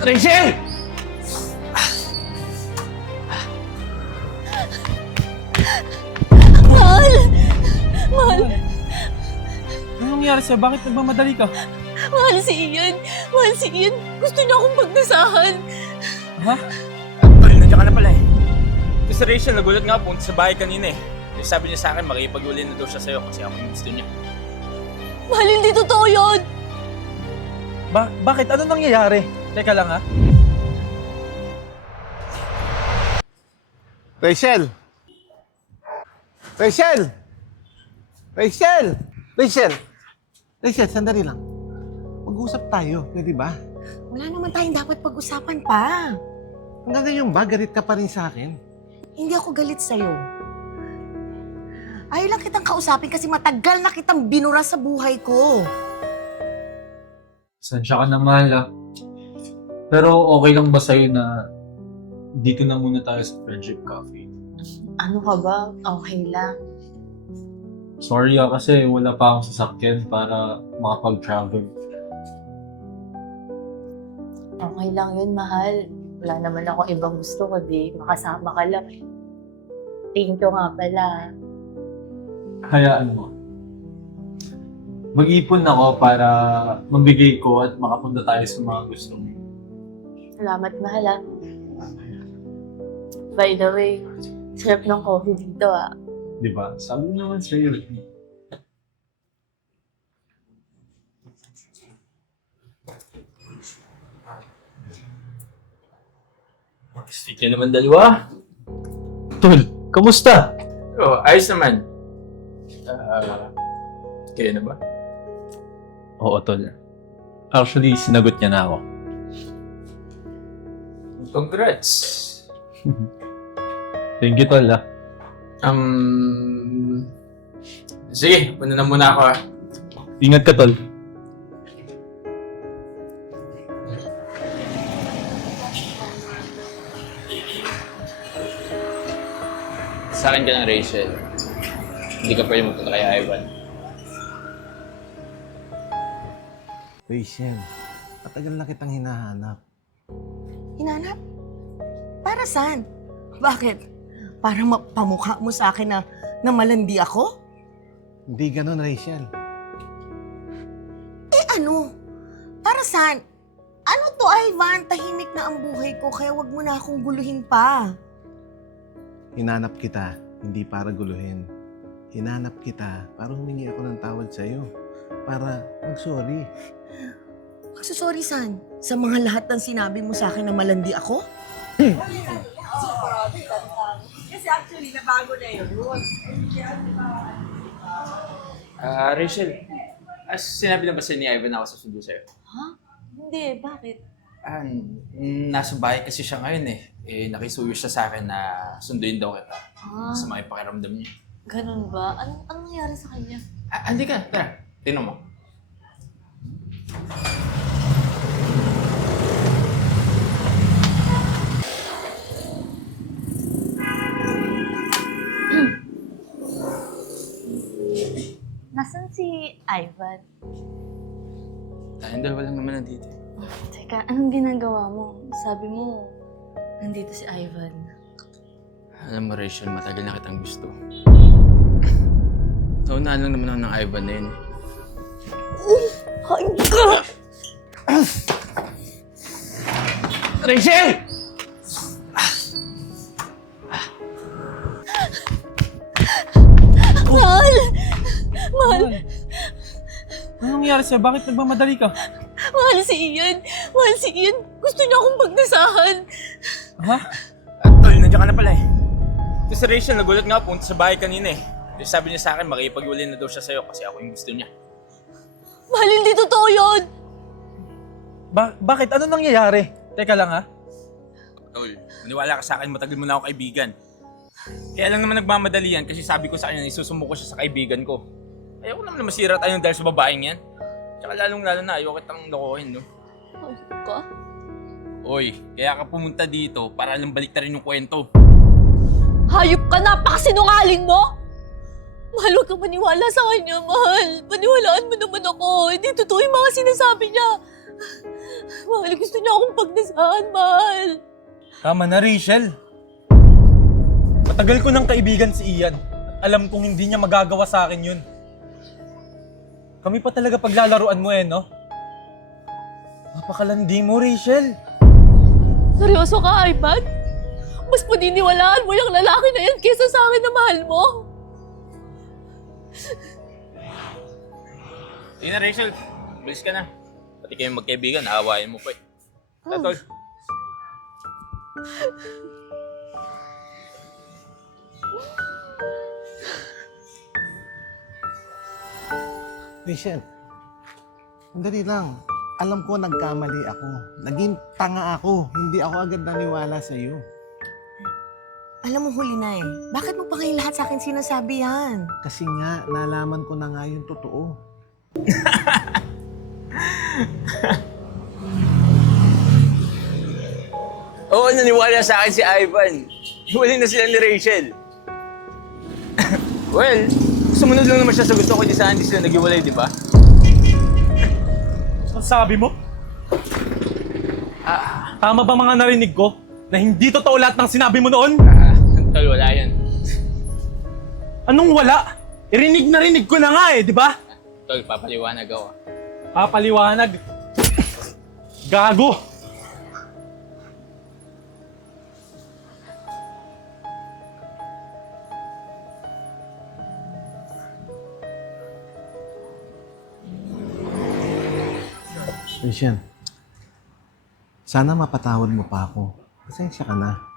Rachel! Mahal! Mahal! Anong nangyari sa'yo? Bakit nagmamadali ka? Mahal si Ian! Mahal si Ian! Gusto niya akong pagdasahan! Ha? Tol, nandiyan ka na pala eh. Ito si Rachel, nagulat nga punta sa bahay kanina eh. Yung sabi niya sa akin, makipag-uli na daw siya sa'yo kasi ako yung gusto niya. Mahal, hindi totoo yun! Ba- bakit? Ano nangyayari? Teka lang ha. Rachel! Rachel! Rachel! Rachel! Rachel, sandali lang. Mag-usap tayo, pwede ba? Wala naman tayong dapat pag-usapan pa. Hanggang ngayon ba, galit ka pa rin sa akin? Hindi ako galit sa'yo. Ayaw lang kitang kausapin kasi matagal na kitang binura sa buhay ko. Sansya ka na mahal ah. Pero okay lang ba sa'yo na dito na muna tayo sa Friendship Cafe? Ano ka ba? Okay lang. Sorry ah kasi wala pa akong sasakyan para makapag-travel. Okay lang yun, mahal. Wala naman ako ibang gusto kundi makasama ka lang. eh. Thank you nga pala. Hayaan mo. Mag-ipon ako para mabigay ko at makapunta tayo sa mga gusto mo. Salamat, mahal ah. By the way, sarap ng coffee dito ah. Di ba? Sabi mo naman sa'yo. Stick niya naman dalawa. Tol, kamusta? Oh, ayos naman. Ah, kaya na ba? Oo, Tol. Actually, sinagot niya na ako. Congrats. Thank you, Tol ah. Um, sige, muna na muna ako ah. Ingat ka, Tol. Sa akin ka ng Rachel. Hindi ka pwede magpunta kay Ivan. Rachel, matagal na kitang hinahanap. Hinanap? Para saan? Bakit? Para mapamukha mo sa akin na, na malandi ako? Hindi ganun, Rachel. Eh ano? Para saan? Ano to, Ivan? Tahimik na ang buhay ko, kaya wag mo na akong guluhin pa. Hinanap kita, hindi para guluhin. Hinanap kita para humingi ako ng tawad sa'yo. Para mag-sorry. Magsasorry, San? Sa mga lahat ng sinabi mo sa akin na malandi ako? Ah, Rachel. Ah, sinabi na ba sa ni Ivan na ako susundo sa'yo? Ha? Hindi, bakit? Ah, n- nasa bahay kasi siya ngayon eh. Eh, nakisuyo siya sa akin na sunduin daw kita. Ah, Sa mga pakiramdam niya. Ganun ba? Anong, anong nangyari sa kanya? Ah, hindi ka. Tara, tinan mo. Nasaan si Ivan? Tayong dalawa lang naman nandito. Teka, anong ginagawa mo? Sabi mo, nandito si Ivan. Alam mo, Rachel, matagal na kitang gusto. Naunahan lang naman ako ng Ivan na yun. Rachel! Mahal! Mahal! Anong nangyari sa'yo? Bakit nagmamadali ka? Mahal si Ian! Mahal si Ian! Gusto niya akong pagdasahan! Ha? Ah, Tol, nandiyan ka na pala eh. Ito si Rachel, nagulat nga punta sa bahay kanina eh. Yung sabi niya sa akin, makipag-uli na daw siya sa'yo kasi ako yung gusto niya. Mahal, hindi totoo yun! Ba- bakit? Ano nangyayari? Teka lang ha. Tol, maniwala ka sa akin, matagal mo na ako kaibigan. Kaya lang naman nagmamadali yan kasi sabi ko sa kanya, isusumo ko siya sa kaibigan ko. Ayoko naman na masira tayo dahil sa babaeng yan. Tsaka lalong lalo na, ayoko kitang lokohin, no? Mahal ka? Oy, kaya ka pumunta dito para lang balik rin yung kwento. Hayop ka! Napakasinungaling mo! Mahal, huwag ka maniwala sa kanya, mahal. Paniwalaan mo naman ako. Hindi totoo yung mga sinasabi niya. Mahal, gusto niya akong pagdasaan, mahal. Tama na, Rachel. Matagal ko ng kaibigan si Ian. Alam kong hindi niya magagawa sa akin yun. Kami pa talaga paglalaruan mo eh, no? Napakalandi mo, Rachel. Seryoso ka, Ivan? Mas paniniwalaan mo yung lalaki na yan kesa sa akin na mahal mo? Sige na, Rachel. Bilis ka na. Pati kayong magkaibigan, aawayin mo pa eh. Ah, tol. Rachel, sandali lang. Alam ko nagkamali ako. Naging tanga ako. Hindi ako agad naniwala sa iyo. Alam mo, huli na eh. Bakit mo pa kayo lahat sa akin sinasabi yan? Kasi nga, nalaman ko na nga yung totoo. Oo, naniwala sa akin si Ivan. Huli na sila ni Rachel. well, sumunod lang naman siya sa gusto ko niya saan hindi sila naghiwalay, di ba? Ang sabi mo? Tama ba mga narinig ko? Na hindi totoo lahat ng sinabi mo noon? Tol, wala yan. Anong wala? Irinig na rinig ko na nga eh, di ba? Tol, papaliwanag ako. Papaliwanag. Gago. Rachel, sana mapatawad mo pa ako. Pasensya ka na.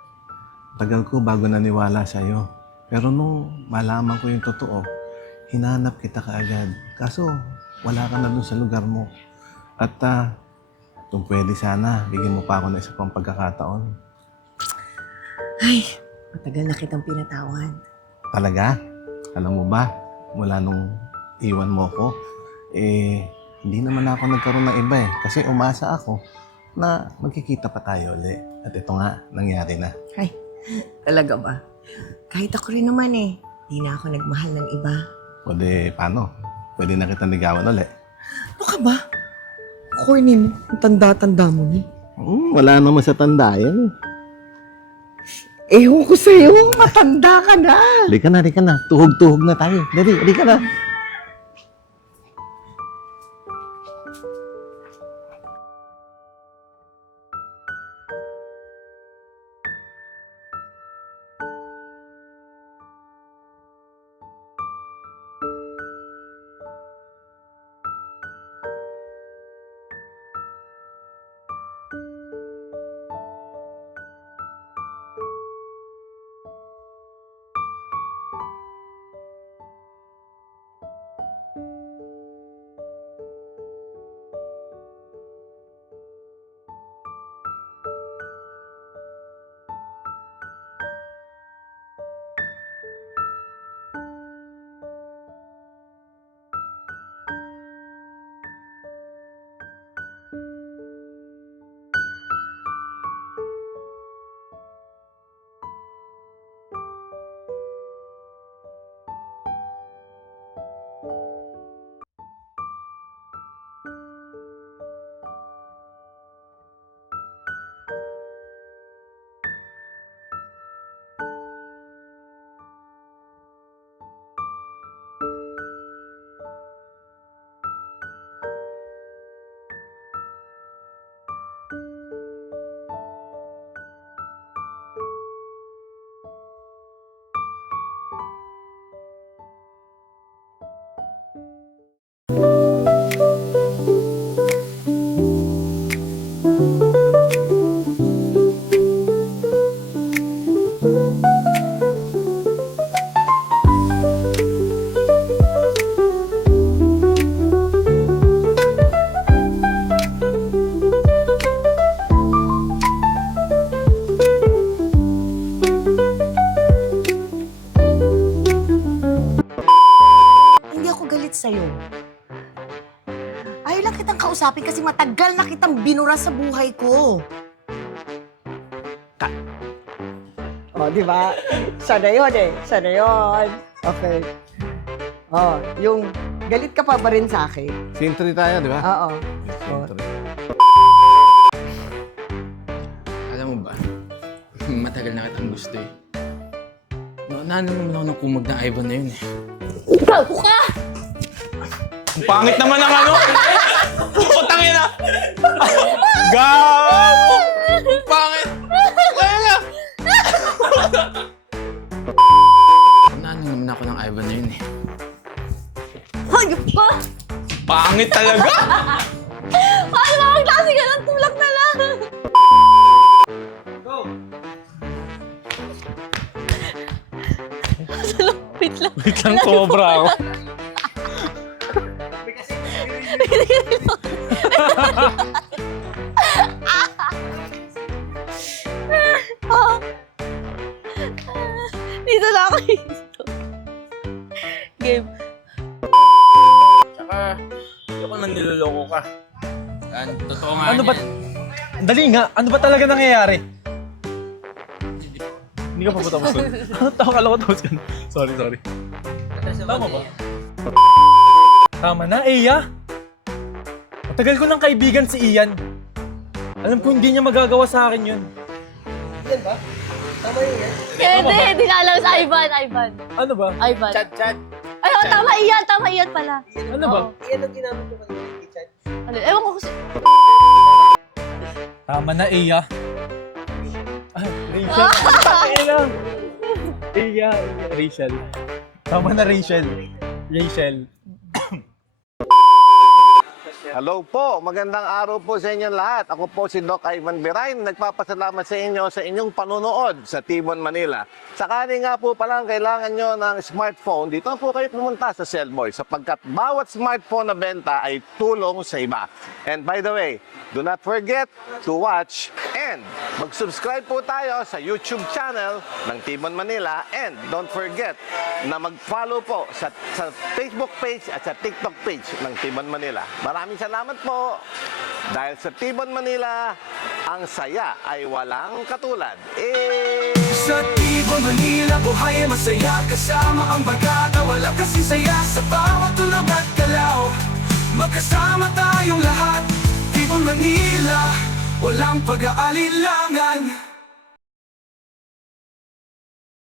Tagal ko bago naniwala sa iyo. Pero nung malaman ko yung totoo, hinanap kita kaagad. Kaso, wala ka na dun sa lugar mo. At ah, kung pwede sana, bigyan mo pa ako ng isa pang pagkakataon. Ay, matagal na kitang pinatawan. Talaga? Alam mo ba, mula nung iwan mo ko, eh, hindi naman ako nagkaroon ng iba eh. Kasi umasa ako na magkikita pa tayo uli. At ito nga, nangyari na. Talaga ba? Kahit ako rin naman eh. Di na ako nagmahal ng iba. Pwede, paano? Pwede na kita ligawan uli. Ano ka ba? Corny mo. Ang tanda-tanda mo. Hmm, wala naman sa tanda yan eh. Ewan ko sa'yo. Matanda ka na. Di ka na, di ka na. Tuhog-tuhog na tayo. Dali, di ka na. Hindi binura sa buhay ko. O, di ba? Sana yun eh. Sana yun. Okay. Oh, yung galit ka pa ba rin sa akin? Sintry tayo, di ba? Oo. Sintry. Alam mo ba, matagal na kitang gusto eh. Naunahan naman ako ng kumag ng Ivan na yun eh. Gago ka! Ang pangit naman ng ano! Putang ina! Pangit talaga! Paano ba magtasi ka ng tulak na lang? Wait lang. Wait lang, sobra ako. Ah. Dali nga, ano ba talaga nangyayari? Hindi ka pa ba tapos doon? Ano tao kala ko tapos ka na. Sorry, sorry. Tama ba? Tama na, Eya. Matagal ko ng kaibigan si Ian. Alam ko hindi niya magagawa sa akin yun. Hindi, hindi na alam sa Ivan, Ivan. Ano ba? Ivan. Chat, chat. Ay, oh, tama iyan, tama iyan pala. Ano ba? Oo. Ano, ewan ko kasi. Tama na, Eya. Ah, Rachel. Eya. Eya, Rachel. Tama na, Rachel. Rachel. Hello po, magandang araw po sa inyong lahat. Ako po si Doc Ivan Birain, nagpapasalamat sa inyo sa inyong panunood sa Tibon, Manila. Sakali nga po palang kailangan nyo ng smartphone, dito po kayo pumunta sa Cellboy sapagkat bawat smartphone na benta ay tulong sa iba. And by the way, do not forget to watch and mag-subscribe po tayo sa YouTube channel ng Tibon, Manila and don't forget na mag-follow po sa, sa Facebook page at sa TikTok page ng Tibon, Manila. Maraming salamat po. Dahil sa Tibon, Manila, ang saya ay walang katulad. Eh... Sa Tibo, Manila, buhay ay masaya. Kasama ang bagata, wala kasi saya. Sa bawat tulog at galaw Magkasama tayong lahat. Tibo, Manila, walang pag-aalilangan